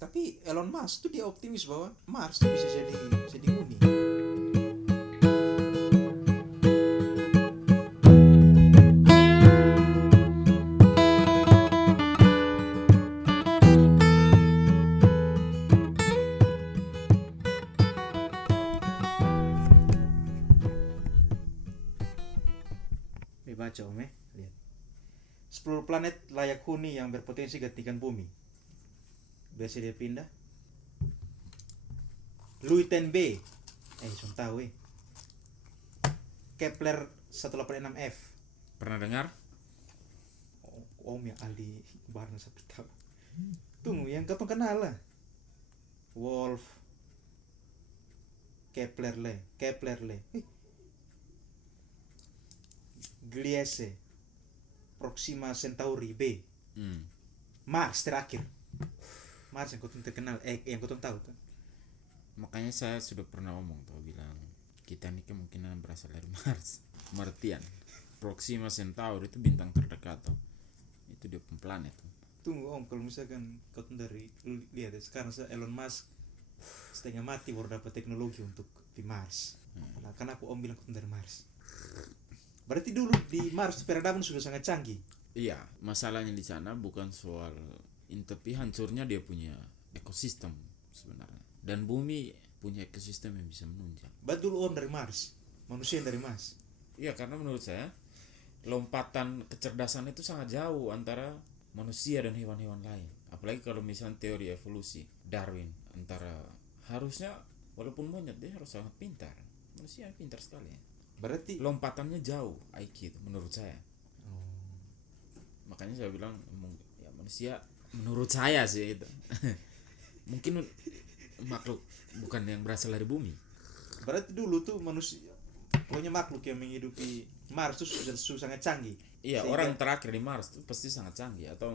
Tapi Elon Musk tuh dia optimis bahwa Mars tuh bisa jadi huni. Baca Om, lihat. 10 planet layak huni yang berpotensi gantikan bumi. Biasa dia pindah. Luiten B. Sudah tahu Kepler 186f. Pernah dengar? Om yang ahli barang sampai tahu. Tunggu, yang kau kenal lah. Wolf. Kepler le. Gliese. Proxima Centauri B. Mars terakhir. Mars yang kau terkenal, yang kau tahu tuh. Makanya saya sudah pernah ngomong tuh, bilang kita ini kemungkinan berasal dari Mars. Martian. Proxima Centauri itu bintang terdekat tuh. Itu dia planet tuh. Tunggu Om, kalau misalkan kau dari lihat sekarang Elon Musk setengah mati baru dapat teknologi untuk di Mars. Nah, kenapa Om bilang kau dari Mars? Berarti dulu di Mars peradaban sudah sangat canggih. Iya, masalahnya di sana bukan soal tapi hancurnya dia punya ekosistem sebenarnya. Dan bumi punya ekosistem yang bisa menunjang. Betul Om dari Mars, manusia yang dari Mars. Iya, karena menurut saya lompatan kecerdasan itu sangat jauh antara manusia dan hewan-hewan lain. Apalagi kalau misalnya teori evolusi Darwin, antara harusnya walaupun monyet dia harus sangat pintar. Manusia pintar sekali. Berarti lompatannya jauh IQ itu menurut saya. Makanya saya bilang ya manusia menurut saya sih itu mungkin makhluk bukan yang berasal dari bumi. Berarti dulu tuh manusia, pokoknya makhluk yang menghidupi Mars itu sudah sangat canggih. Iya, orang terakhir di Mars itu pasti sangat canggih, atau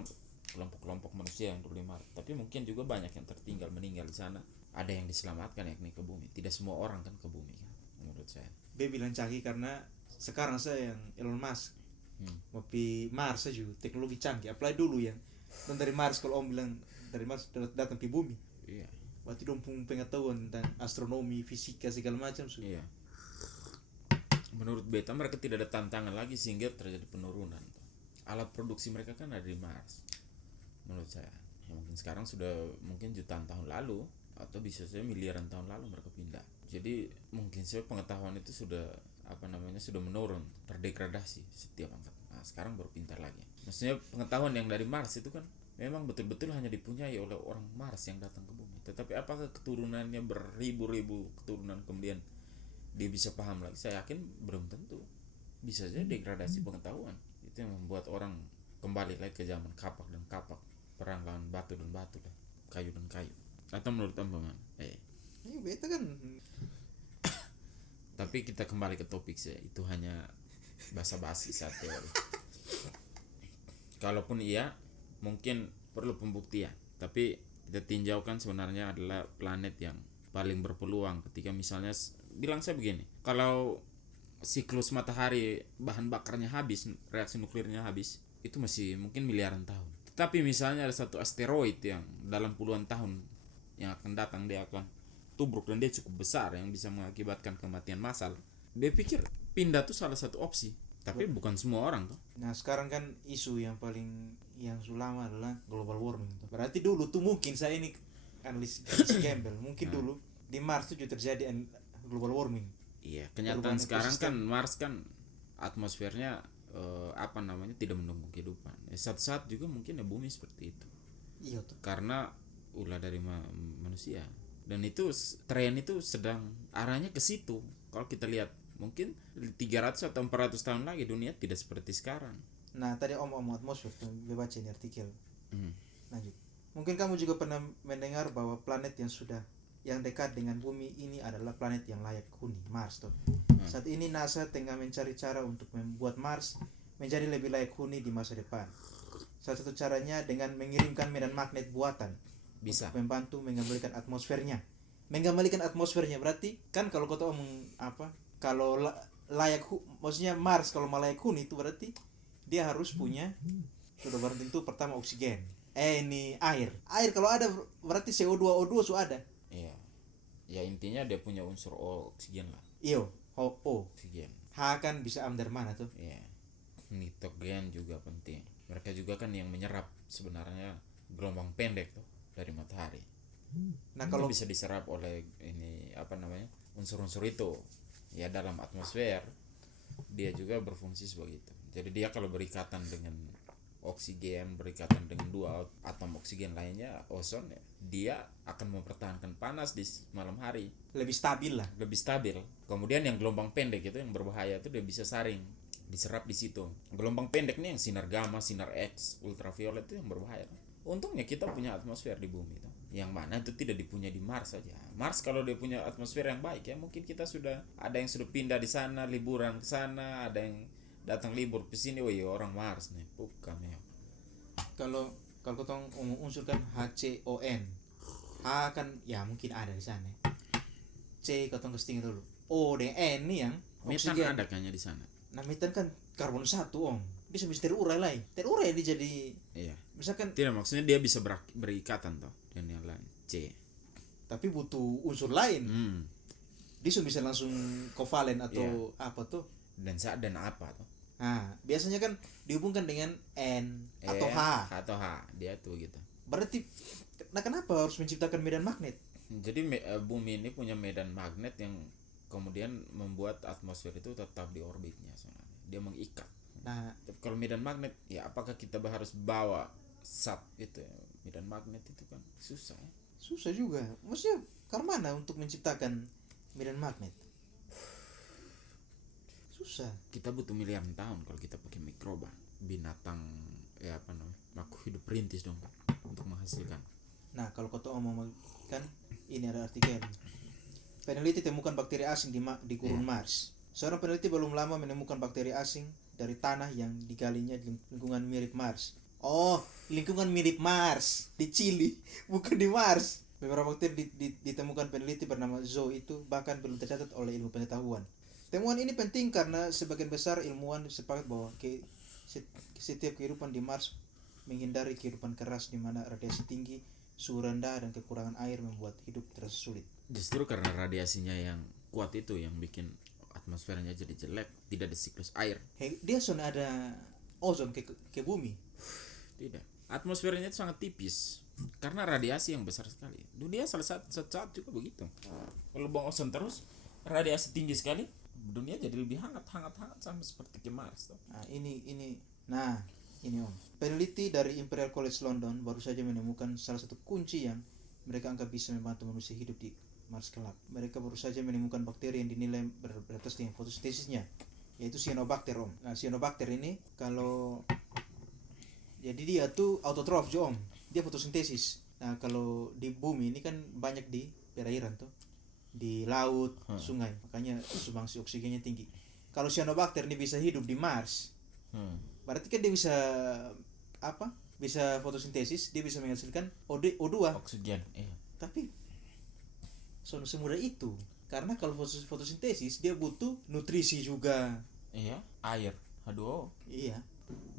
kelompok-kelompok manusia yang dulu di Mars. Tapi mungkin juga banyak yang tertinggal meninggal di sana. Ada yang diselamatkan yakni ke bumi. Tidak semua orang kan ke bumi kan, menurut saya. Dia bilang canggih karena sekarang saya yang Elon Musk mau pi Mars saja teknologi canggih. Apalagi dulu yang dari Mars, kalau Om bilang dari Mars datang ke bumi. Iya. Berarti dong pengetahuan tentang astronomi, fisika segala macam sudah. Iya. Menurut beta mereka tidak ada tantangan lagi sehingga terjadi penurunan. Alat produksi mereka kan ada di Mars. Menurut saya. Ya, mungkin sekarang sudah mungkin jutaan tahun lalu atau bisa saja miliaran tahun lalu mereka pindah. Jadi mungkin saya pengetahuan itu sudah sudah menurun, terdegradasi setiap angkat. Nah, sekarang baru pintar lagi. Maksudnya pengetahuan yang dari Mars itu kan memang betul-betul hanya dipunyai oleh orang Mars yang datang ke bumi. Tetapi apakah keturunannya beribu-ribu keturunan kemudian dia bisa paham lagi? Saya yakin belum tentu. Bisa saja degradasi pengetahuan. Itu yang membuat orang kembali lagi ke zaman kapak dan kapak, perang lawan batu dan batu dan kayu dan kayu. Atau menurut Anda? Beta kan. Tapi kita kembali ke topik sih, itu hanya basa-basi saat teori. Kalaupun iya, mungkin perlu pembuktian. Tapi kita tinjaukan sebenarnya adalah planet yang paling berpeluang ketika misalnya, bilang saya begini, kalau siklus matahari bahan bakarnya habis, reaksi nuklirnya habis, itu masih mungkin miliaran tahun. Tapi misalnya ada satu asteroid yang dalam puluhan tahun yang akan datang dia akan tubruk dan dia cukup besar yang bisa mengakibatkan kematian massal. Dia pikir pindah tuh salah satu opsi, tapi bukan semua orang tuh. Nah, sekarang kan isu yang paling yang lama adalah global warming. Berarti dulu tuh mungkin saya ini analis gembel, mungkin dulu di Mars tuh juga terjadi global warming. Iya, kenyataan sekarang kan Mars kan atmosfernya tidak mendukung kehidupan. Satu saat juga mungkin ya bumi seperti itu. Iya tuh. Karena ulah dari manusia. Dan itu tren itu sedang arahnya ke situ. Kalau kita lihat mungkin 300 atau 400 tahun lagi dunia tidak seperti sekarang. Nah, tadi Om atmosfer tuh baca ini artikel. Lanjut. Mungkin kamu juga pernah mendengar bahwa planet yang dekat dengan bumi ini adalah planet yang layak huni, Mars tuh. Saat ini NASA tengah mencari cara untuk membuat Mars menjadi lebih layak huni di masa depan. Salah satu caranya dengan mengirimkan medan magnet buatan. Bisa membantu mengembalikan atmosfernya. Berarti kan kalau kau tahu kalau maksudnya Mars kalau layak huni itu berarti dia harus punya sudah barang tentu pertama oksigen. Ini air kalau ada berarti CO2 O2 sudah ada. Iya. Ya intinya dia punya unsur oksigen lah. Iyo O. Oksigen. H kan bisa am dari mana tuh? Iya. Nitrogen juga penting. Mereka juga kan yang menyerap sebenarnya gelombang pendek tuh dari matahari. Nah Kalau kalau bisa diserap oleh ini apa namanya unsur-unsur itu ya dalam atmosfer dia juga berfungsi sebagai itu. Jadi dia kalau berikatan dengan oksigen, berikatan dengan dua atom oksigen lainnya, ozon, ya, dia akan mempertahankan panas di malam hari. lebih stabil lah. Lebih stabil. Kemudian yang gelombang pendek itu yang berbahaya itu dia bisa saring, diserap di situ. Gelombang pendek nih yang sinar gamma, sinar X, ultraviolet itu yang berbahaya. Untungnya kita punya atmosfer di bumi itu. Yang mana itu tidak dipunya di Mars saja. Mars kalau dia punya atmosfer yang baik ya mungkin kita sudah ada yang sudah pindah di sana, liburan ke sana, ada yang datang libur ke sini, oh iya orang Mars nih, bukan ya. Kalau ketong unsur kan HCON. H kan ya mungkin ada di sana. C ketong kesting dulu. O dan N nih yang Metan oksigen. ada kayaknya di sana. Nah metan kan karbon 1 om. Bisa terurai lah. Terurai dia jadi Iya. misalkan Tidak maksudnya dia bisa berikatan toh dengan yang lain. C. tapi butuh unsur lain. Dia bisa langsung kovalen atau Iya. apa tuh. Dan apa toh? Nah, biasanya kan dihubungkan dengan N atau H. Atau H, dia tuh gitu. Berarti nah kenapa harus menciptakan medan magnet? Jadi bumi ini punya medan magnet yang kemudian membuat atmosfer itu tetap di orbitnya sebenarnya. Dia mengikat. Nah, Tapi kalau medan magnet, ya apakah kita harus bawa sat gitu ya? Medan magnet itu kan susah ya. susah juga. Maksudnya karena mana untuk menciptakan medan magnet? Susah. Kita butuh miliaran tahun kalau kita pakai mikroba, binatang ya apa namanya, makhluk hidup perintis dong untuk menghasilkan. Nah, kalau kau tahu ngomong kan ini ada artikel. Peneliti temukan bakteri asing di gurun Mars. Seorang peneliti belum lama menemukan bakteri asing dari tanah yang digalinya di lingkungan mirip Mars. Oh, lingkungan mirip Mars di Chili, bukan di Mars. Beberapa bakteri ditemukan peneliti bernama Zoe itu bahkan belum tercatat oleh ilmu pengetahuan. Temuan ini penting karena sebagian besar ilmuwan sepakat bahwa setiap kehidupan di Mars menghindari kehidupan keras di mana radiasi tinggi, suhu rendah, dan kekurangan air membuat hidup terasa sulit. Justru karena radiasinya yang kuat itu yang bikin atmosfernya jadi jelek, tidak ada siklus air. Dia sudah ada ozon ke bumi. Tidak. Atmosfernya itu sangat tipis karena radiasi yang besar sekali. Dunia saat juga begitu. Kalau buang ozon terus, radiasi tinggi sekali, dunia jadi lebih hangat sama seperti ke Mars. Nah, ini om. Peneliti dari Imperial College London baru saja menemukan salah satu kunci yang mereka anggap bisa membantu manusia hidup di Mars kelak. Mereka baru saja menemukan bakteri yang dinilai beratas dengan fotosintesisnya, yaitu cyanobacter om. Nah, cyanobacter ini kalau jadi dia tuh autotrof jo om. Dia fotosintesis. Nah, kalau di bumi ini kan banyak di perairan tuh. Di laut, sungai, makanya sumbangsi oksigennya tinggi. Kalau cyanobacter ini bisa hidup di Mars, berarti kan dia bisa apa? Bisa fotosintesis, dia bisa menghasilkan O2. Oksigen. Iya. Tapi semudah itu, karena kalau fotosintesis dia butuh nutrisi juga. Iya, air. Aduh. Iya.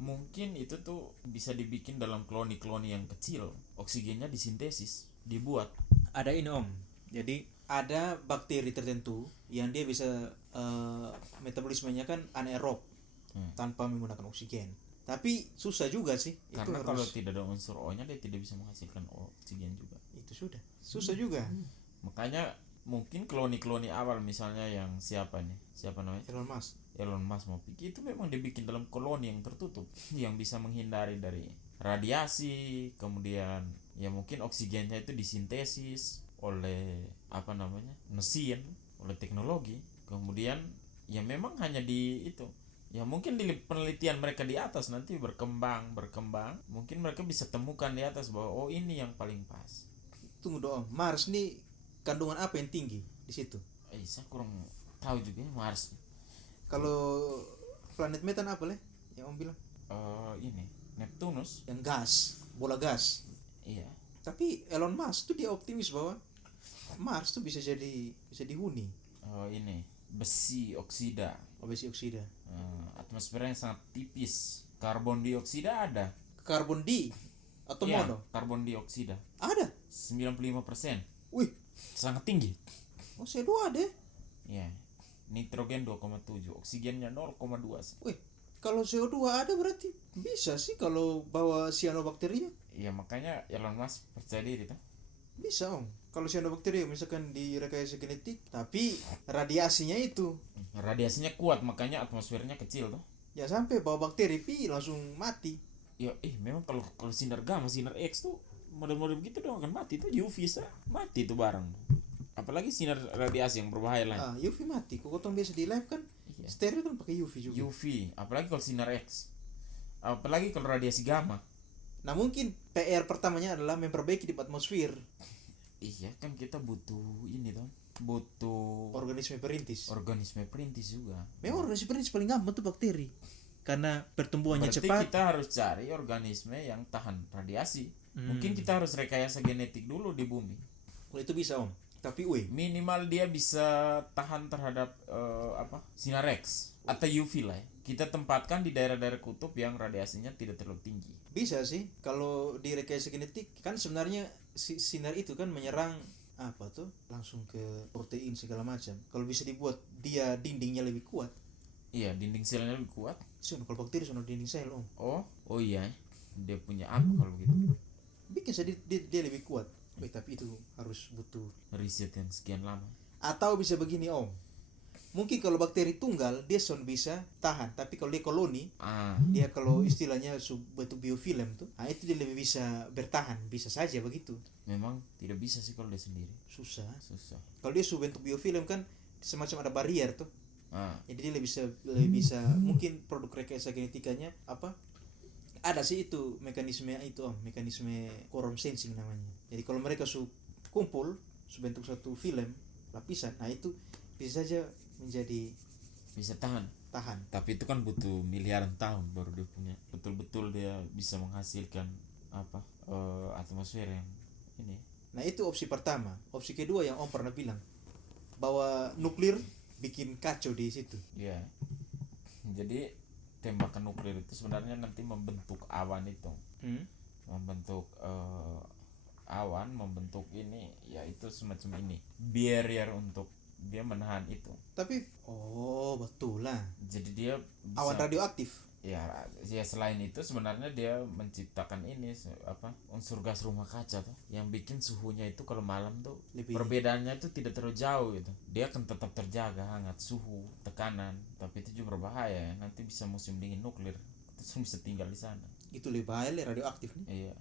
Mungkin itu tuh bisa dibikin dalam kloni-kloni yang kecil. Oksigennya disintesis, dibuat. Ada ini om. Jadi ada bakteri tertentu yang dia bisa metabolismenya kan anaerob tanpa menggunakan oksigen. Tapi susah juga sih. Karena itu kalau tidak ada unsur O-nya dia tidak bisa menghasilkan oksigen juga. Itu sudah susah juga. Makanya mungkin kloni-kloni awal misalnya yang siapa namanya? Elon Musk mau pikir itu memang dibikin dalam koloni yang tertutup yang bisa menghindari dari radiasi, kemudian ya mungkin oksigennya itu disintesis oleh mesin, oleh teknologi, kemudian ya memang hanya di itu ya mungkin di penelitian mereka di atas nanti berkembang mungkin mereka bisa temukan di atas bahwa oh ini yang paling pas. Tunggu dong, Mars nih kandungan apa yang tinggi di situ? Saya kurang tahu juga ya Mars. Kalau planet metan apa leh yang om bilang? Ini Neptunus Yang gas, bola gas. iya. Tapi Elon Musk tuh dia optimis bahwa Mars tuh bisa dihuni. Ini besi oksida. Besi oksida. Atmosfernya yang sangat tipis. Karbon dioksida ada. Karbon atau Iya, mono? karbon dioksida Ada. 95%. Wih, Sangat tinggi. oh CO2 ada. Iya. Nitrogen 2,7, oksigennya 0,2. Wih, kalau CO2 ada berarti bisa sih kalau bawa cyanobacteria. Iya, makanya Elon Musk percaya diri tuh. Bisa om. Kalau cyanobacteria misalkan direkayasa genetik, tapi radiasinya itu Radiasinya kuat, makanya atmosfernya kecil tuh. ya sampai bawa bakteri langsung mati. Ya, memang kalau sinar gamma, sinar X tuh model-model gitu dong akan mati tuh. UV mati tuh barang. Apalagi sinar radiasi yang berbahaya lain. UV mati. Kok katong biasa di lab kan Iya. steril kan pakai UV juga. UV, apalagi kalau sinar X. Apalagi kalau radiasi gamma. Nah mungkin PR pertamanya adalah memperbaiki di atmosfer Iya, kan kita butuh ini tuh. Butuh organisme perintis. organisme perintis juga. Memang organisme perintis paling gampang tuh bakteri. Karena pertumbuhannya Berarti cepat. kita harus cari organisme yang tahan radiasi. Mungkin kita harus rekayasa genetik dulu di bumi. Kalau itu bisa om. Tapi Minimal dia bisa tahan terhadap sinar X atau UV lah ya. Kita tempatkan di daerah-daerah kutub yang radiasinya tidak terlalu tinggi. bisa sih kalau di rekayasa genetik kan sebenarnya sinar itu kan menyerang apa tuh langsung ke protein segala macam. Kalau bisa dibuat dia dindingnya lebih kuat. Iya, dinding selnya lebih kuat. Kalau bakteri sono dinding sel om. Oh iya, dia punya apa kalau gitu? Bikin saja dia lebih kuat. Tapi itu harus butuh Riset yang sekian lama. atau bisa begini om. Mungkin kalau bakteri tunggal dia son bisa tahan, tapi kalau dia koloni dia kalau istilahnya bentuk biofilm tuh, itu dia lebih bisa bertahan, bisa saja begitu. Memang tidak bisa sih kalau dia sendiri. Susah. Susah. Kalau dia bentuk biofilm kan semacam ada barrier tuh. Jadi dia lebih bisa mungkin produk rekayasa genetikanya apa? Ada sih itu mekanisme itu om, mekanisme quorum sensing namanya. Jadi kalau mereka kumpul bentuk satu film lapisan, itu bisa saja menjadi Bisa tahan. Tapi itu kan butuh miliaran tahun baru dia punya betul-betul dia bisa menghasilkan atmosfer yang ini. Nah itu opsi pertama. Opsi kedua yang om pernah bilang bahwa nuklir bikin kacau di situ. Iya. Jadi tembakan nuklir itu sebenarnya nanti membentuk awan itu. Membentuk awan, membentuk ini, ya itu semacam ini. Barrier untuk dia menahan itu. Tapi betul lah. Jadi dia bisa, awan radioaktif. Ya selain itu sebenarnya dia menciptakan ini unsur gas rumah kaca tuh yang bikin suhunya itu kalau malam tuh perbedaannya itu tidak terlalu jauh gitu. Dia akan tetap terjaga hangat suhu, tekanan, tapi itu juga berbahaya. Nanti bisa musim dingin nuklir, terus bisa tinggal di sana. Itu lebih bahaya radioaktif nih. Iya.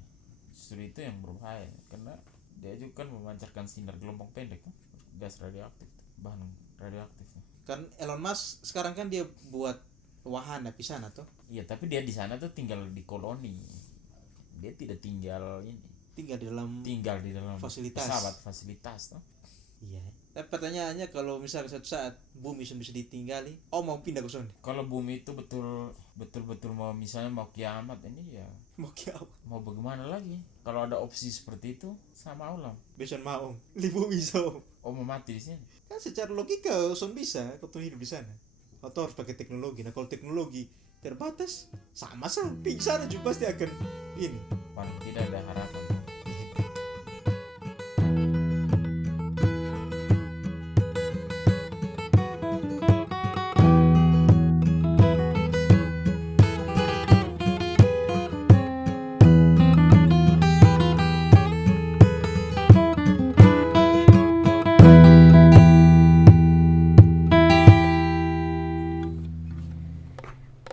Justru itu yang berbahaya karena dia juga kan memancarkan sinar gelombang pendek tuh. Gas radioaktif, bahan radioaktif. Kan Elon Musk sekarang kan dia buat wahana di sana tuh. Iya, tapi dia di sana tuh tinggal di koloni. Dia tidak tinggal tinggal di dalam fasilitas. Pesawat fasilitas tuh. Iya. Tapi pertanyaannya kalau misalnya suatu saat bumi bisa ditinggali, mau pindah ke sana? Kalau bumi itu betul mau misalnya mau kiamat ini ya. Mau kiamat. Mau bagaimana lagi? Kalau ada opsi seperti itu sama Allah. Beson mau di bumi so. Mau mati di sini. Kan secara logika son bisa kau hidup di sana. Atau harus pakai teknologi. Nah kalau teknologi terbatas sama pingsan juga pasti akan ini. Paling tidak ada harapan.